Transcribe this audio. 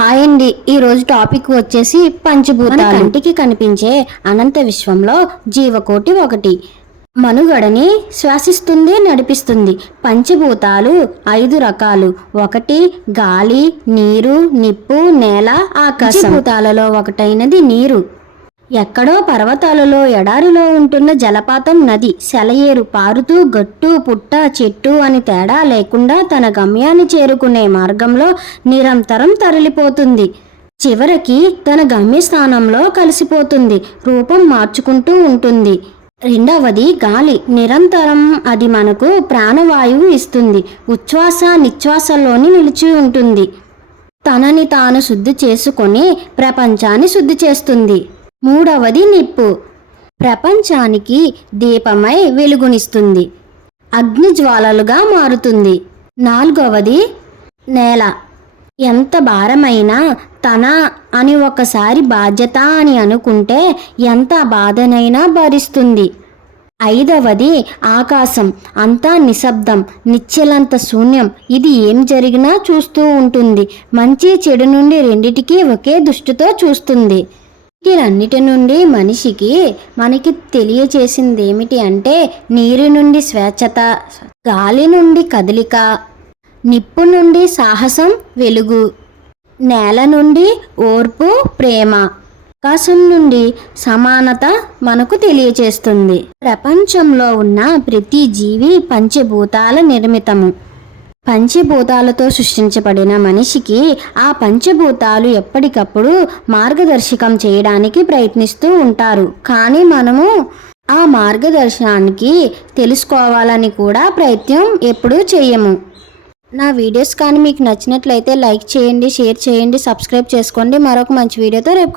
Hi అండి. ఈరోజు topic వచ్చేసి పంచభూతాలు. కంటికి కనిపించే అనంత విశ్వంలో జీవకోటి ఒకటి. మనుగడని శ్వాసిస్తుంది, నడిపిస్తుంది. పంచభూతాలు 5 రకాలు. ఒకటి గాలి, నీరు, నిప్పు, నేల, ఆకాశం. భూతాలలో ఒకటైనది నీరు. ఎక్కడో పర్వతాలలో ఎడారిలో ఉంటున్న జలపాతం నది సెలయేరు పారుతూ గట్టు పుట్ట చెట్టు అని తేడా లేకుండా తన గమ్యాన్ని చేరుకునే మార్గంలో నిరంతరం తరలిపోతుంది. చివరికి తన గమ్యస్థానంలో కలిసిపోతుంది, రూపం మార్చుకుంటూ ఉంటుంది. రెండవది గాలి. నిరంతరం అది మనకు ప్రాణవాయువు ఇస్తుంది. ఉచ్ఛ్వాస నిశ్వాసలోని నిలిచి ఉంటుంది. తనని తాను శుద్ధి చేసుకొని ప్రపంచాన్ని శుద్ధి చేస్తుంది. మూడవది నిప్పు. ప్రపంచానికి దీపమై వెలుగునిస్తుంది, అగ్నిజ్వాలలుగా మారుతుంది. నాలుగవది నేల. ఎంత భారమైనా తన అని ఒకసారి బాధ్యత అని అనుకుంటే ఎంత బాధనైనా భరిస్తుంది. ఐదవది ఆకాశం. అంతా నిశ్శబ్దం, నిశ్చలంత శూన్యం. ఇది ఏం జరిగినా చూస్తూ ఉంటుంది. మంచి చెడు నుండి రెండిటికీ ఒకే దృష్టితో చూస్తుంది. వీటన్నిటి నుండి మనకి తెలియచేసింది ఏమిటి అంటే నీరు నుండి స్వేచ్ఛత, గాలి నుండి కదలిక, నిప్పు నుండి సాహసం వెలుగు, నేల నుండి ఓర్పు ప్రేమ, ఆకాశం నుండి సమానత మనకు తెలియచేస్తుంది. ప్రపంచంలో ఉన్న ప్రతి జీవి పంచభూతాల నిర్మితము. పంచభూతాలతో సృష్టించబడిన మనిషికి ఆ పంచభూతాలు ఎప్పటికప్పుడు మార్గదర్శకం చేయడానికి ప్రయత్నిస్తూ ఉంటారు. కానీ మనము ఆ మార్గదర్శనానికి తెలుసుకోవాలని కూడా ప్రయత్నం ఎప్పుడూ చేయము. నా వీడియోస్ కానీ మీకు నచ్చినట్లయితే లైక్ చేయండి, షేర్ చేయండి, సబ్స్క్రైబ్ చేసుకోండి. మరొక మంచి వీడియోతో రేపు